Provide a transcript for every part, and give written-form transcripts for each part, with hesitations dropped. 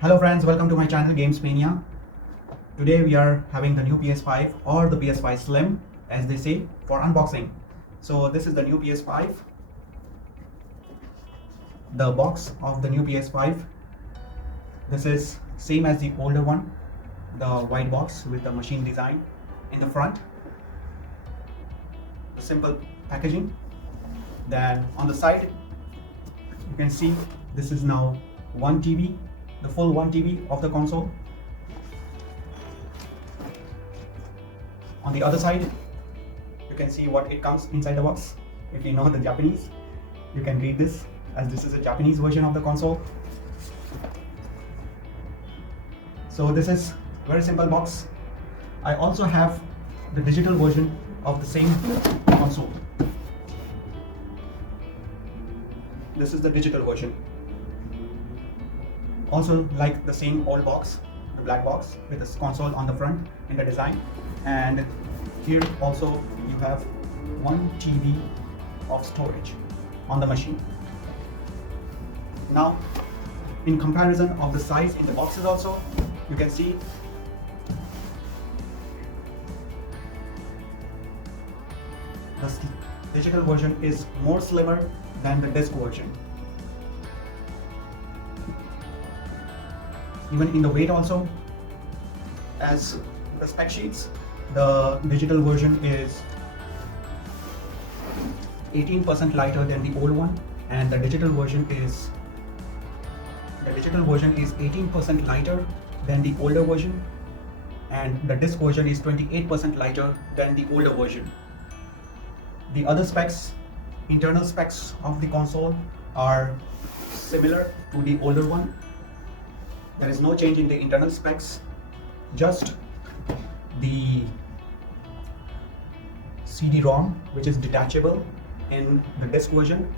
Hello friends, welcome to my channel Games Mania. Today we are having the new PS5 or the PS5 Slim as they say for unboxing. So this is the new PS5. The box of the new PS5. This is same as the older one. The white box with the machine design in the front. The simple packaging. Then on the side you can see this is now 1 TB, the full 1 TB of the console. On the other side, you can see what it comes inside the box. If you know the Japanese, you can read this as this is a Japanese version of the console. So this is very simple box. I also have the digital version of the same console. This is the digital version. Also like the same old box, the black box with this console on the front in the design. And here also you have 1 TB of storage on the machine. Now in comparison of the size in the boxes also, you can see the digital version is more slimmer than the disc version. Even in the weight also, as the spec sheets, the digital version is 18% lighter than the old one, and the digital version is 18% lighter than the older version, and the disc version is 28% lighter than the older version. The other specs, internal specs of the console are similar to the older one. There is no change in the internal specs, just the CD-ROM, which is detachable in the disc version,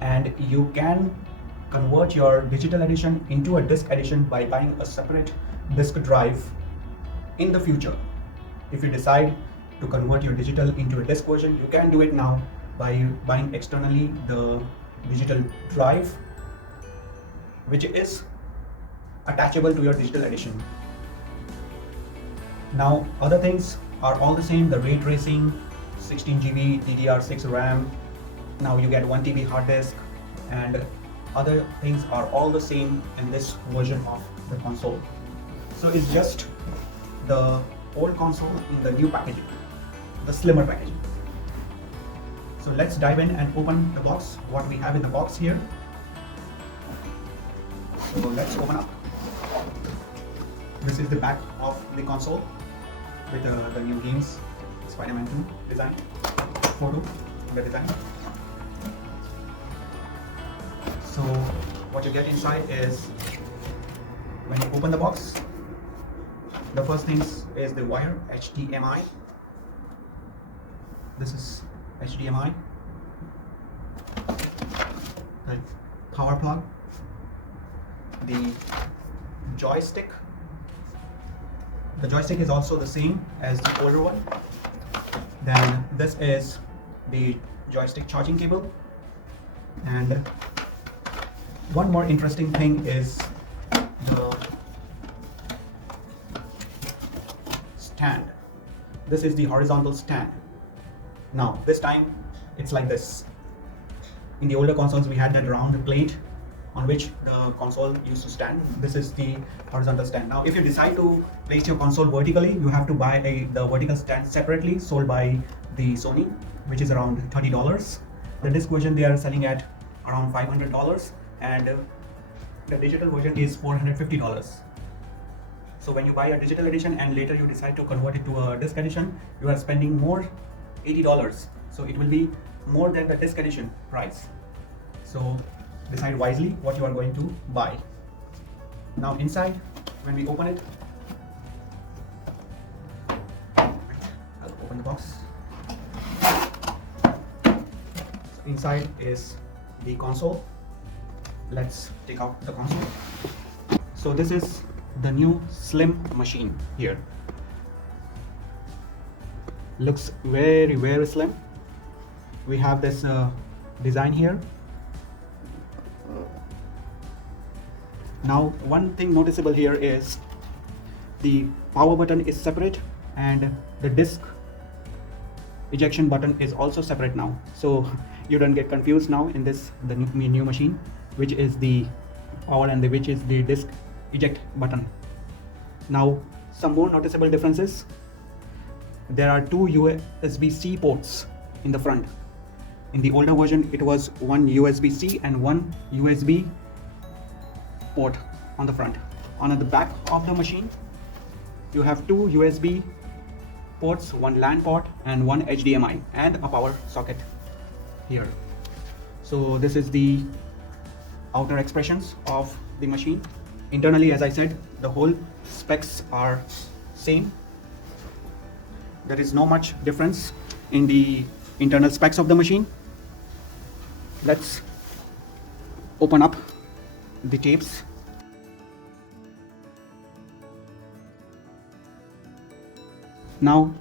and you can convert your digital edition into a disc edition by buying a separate disk drive in the future. If you decide to convert your digital into a disc version, you can do it now by buying externally the digital drive, which is attachable to your digital edition. Now other things are all the same, the ray tracing, 16 GB DDR6 RAM, now you get 1 TB hard disk, and other things are all the same in this version of the console. So it's just the old console in the new packaging, the slimmer packaging. So let's dive in and open the box, what we have in the box here. So let's open up. This is the back of the console with the new games, Spider-Man 2 design, photo, the design. So what you get inside is, when you open the box, the first thing is the wire, HDMI. This is HDMI, the power plug, the joystick. The joystick is also the same as the older one. Then this is the joystick charging cable. And one more interesting thing is the stand. This is the horizontal stand. Now this time it's like this. In the older consoles we had that round plate on which the console used to stand. This is the horizontal stand. Now if you decide to place your console vertically, you have to buy the vertical stand separately, sold by the Sony, which is around $30. The disc version they are selling at around $500, and the digital version is $450. So when you buy a digital edition and later you decide to convert it to a disc edition, you are spending more, $80. So it will be more than the disc edition price. So decide wisely what you are going to buy. Now inside, when we open it, I'll open the box. So inside is the console. Let's take out the console. So this is the new slim machine here. Looks very, very slim. We have this design here. Now one thing noticeable here is the power button is separate and the disk ejection button is also separate now, so you don't get confused now in this the new machine, which is the power and which is the disk eject button. Now some more noticeable differences: there are two USB-C ports in the front. In the older version it was one USB-C and one USB port on the front. On the back of the machine you have two USB ports, one LAN port and one HDMI, and a power socket here. So this is the outer expressions of the machine. Internally, as I said, the whole specs are same. There is no much difference in the internal specs of the machine. Let's open up the tapes. Now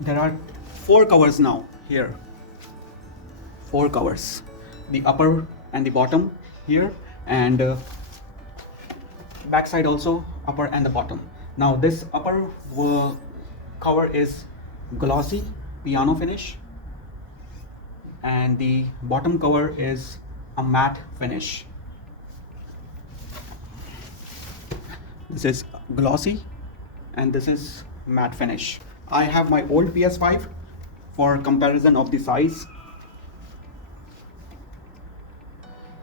there are four covers now here. Four covers, the upper and the bottom here, and back side also upper and the bottom. Now this upper cover is glossy piano finish and the bottom cover is a matte finish. This is glossy and this is matte finish. I have my old PS5 for comparison of the size.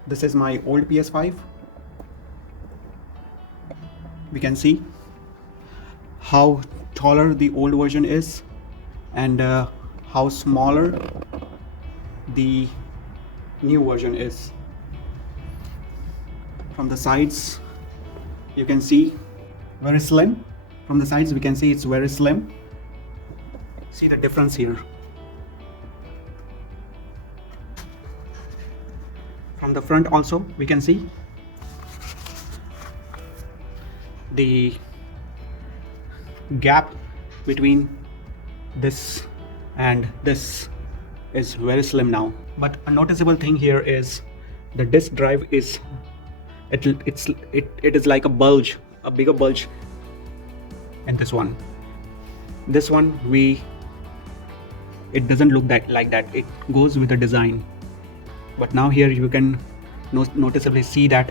This is my old PS5. We can see how taller the old version is and how smaller the new version is. From the sides you can see very slim. From the sides we can see it's very slim. See the difference here. From the front also we can see the gap between this and this is very slim now. But a noticeable thing here is the disk drive is it is like a bulge, a bigger bulge in this one. This one it doesn't look like that. It goes with the design. But now here you can noticeably see that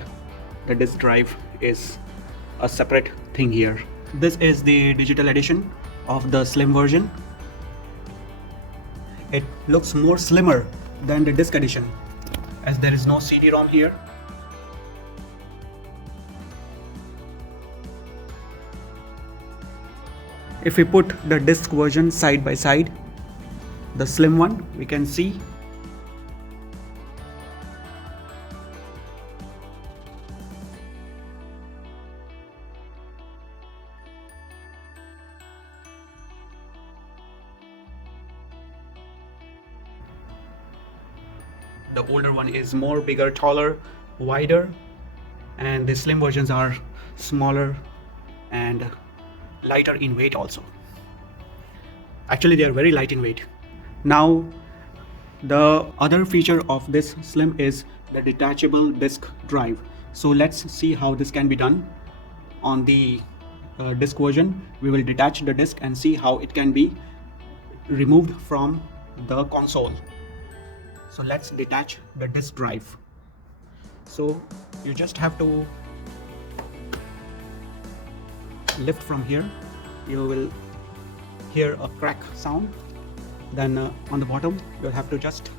the disk drive is a separate thing here. This is the digital edition of the slim version. It looks more slimmer than the disc edition as there is no CD-ROM here. If we put the disc version side by side, the slim one, we can see the older one is more bigger, taller, wider, and the slim versions are smaller and lighter in weight also. Actually they are very light in weight. Now the other feature of this slim is the detachable disk drive. So let's see how this can be done. On the disk version we will detach the disk and see how it can be removed from the console. So let's detach the disk drive. So you just have to lift from here. You will hear a crack sound. Then on the bottom you'll have to just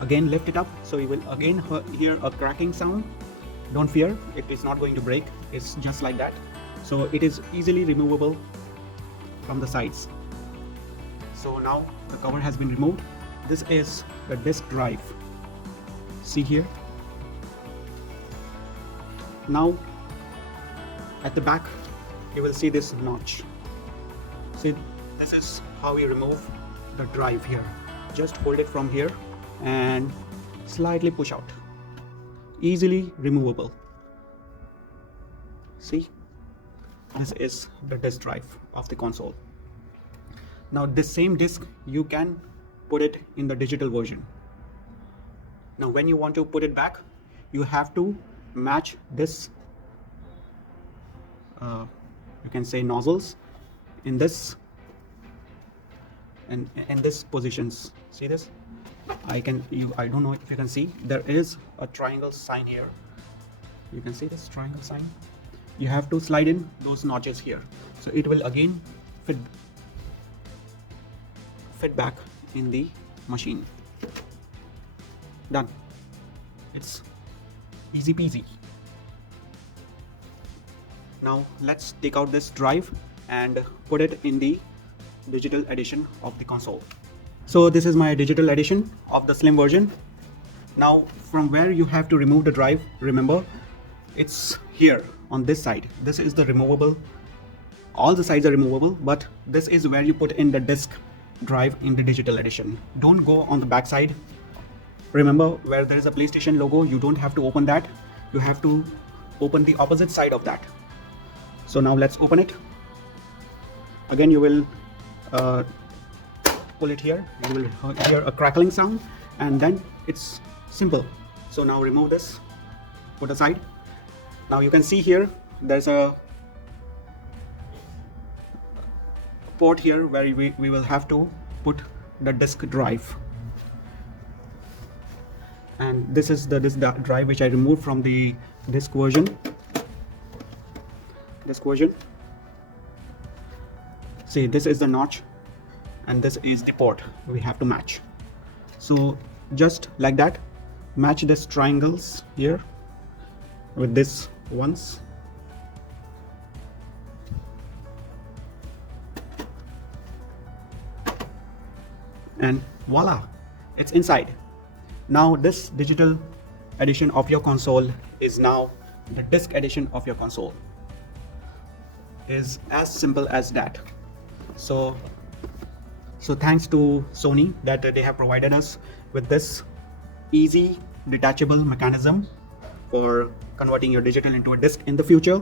again lift it up, so you will again hear a cracking sound. Don't fear, it is not going to break. It's just like that. So it is easily removable from the sides. So now the cover has been removed. This is the disk drive. See here. Now at the back you will see this notch. See, this is how you remove the drive here. Just hold it from here and slightly push out. Easily removable. See, this is the disk drive of the console. Now this same disk you can put it in the digital version. Now when you want to put it back, you have to match this you can say nozzles in this and in this positions. See this? I don't know if you can see, there is a triangle sign here. You can see this triangle sign. You have to slide in those notches here, so it will again fit back in the machine. Done. It's easy peasy. Now let's take out this drive and put it in the digital edition of the console. So this is my digital edition of the slim version. Now from where you have to remove the drive, remember it's here on this side. This is the removable, all the sides are removable, but this is where you put in the disk drive in the digital edition. Don't go on the back side. Remember, where there is a PlayStation logo, you don't have to open that. You have to open the opposite side of that. So now let's open it. Again, you will pull it here. You will hear a crackling sound, and then it's simple. So now remove this, put aside. Now you can see here, there's a port here where we will have to put the disk drive. And this is the disk drive which I removed from the disk version. See, this is the notch and this is the port we have to match. So just like that, match this triangles here with this once. And voila, it's inside. Now this digital edition of your console is now the disc edition of your console. Is as simple as that. So thanks to Sony that they have provided us with this easy detachable mechanism for converting your digital into a disc in the future,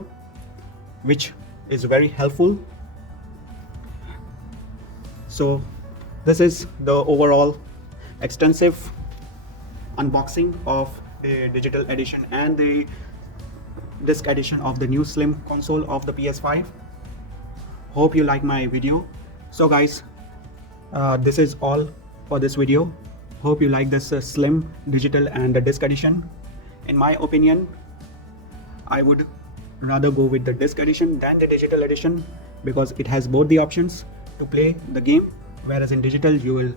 which is very helpful. So this is the overall extensive unboxing of the digital edition and the disc edition of the new slim console of the PS5. Hope you like my video. So guys, this is all for this video. Hope you like this slim digital and the disc edition. In my opinion, I would rather go with the disc edition than the digital edition because it has both the options to play the game, whereas in digital you will,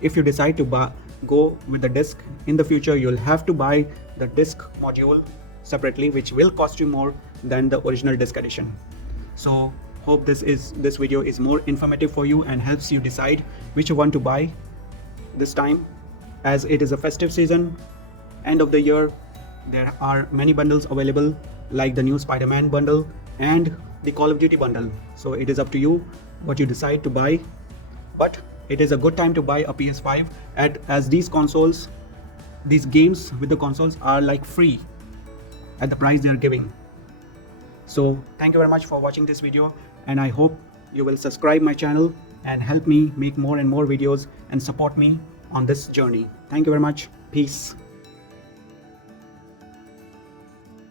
if you decide to go with the disc in the future, you'll have to buy the disc module separately, which will cost you more than the original disc edition. So hope this video is more informative for you and helps you decide which one to buy this time, as it is a festive season, end of the year. There are many bundles available like the new Spider-Man bundle and the Call of Duty bundle. So it is up to you what you decide to buy, but it is a good time to buy a PS5 as these games with the consoles are like free at the price they are giving. So thank you very much for watching this video, and I hope you will subscribe my channel and help me make more and more videos and support me on this journey. Thank you very much. Peace.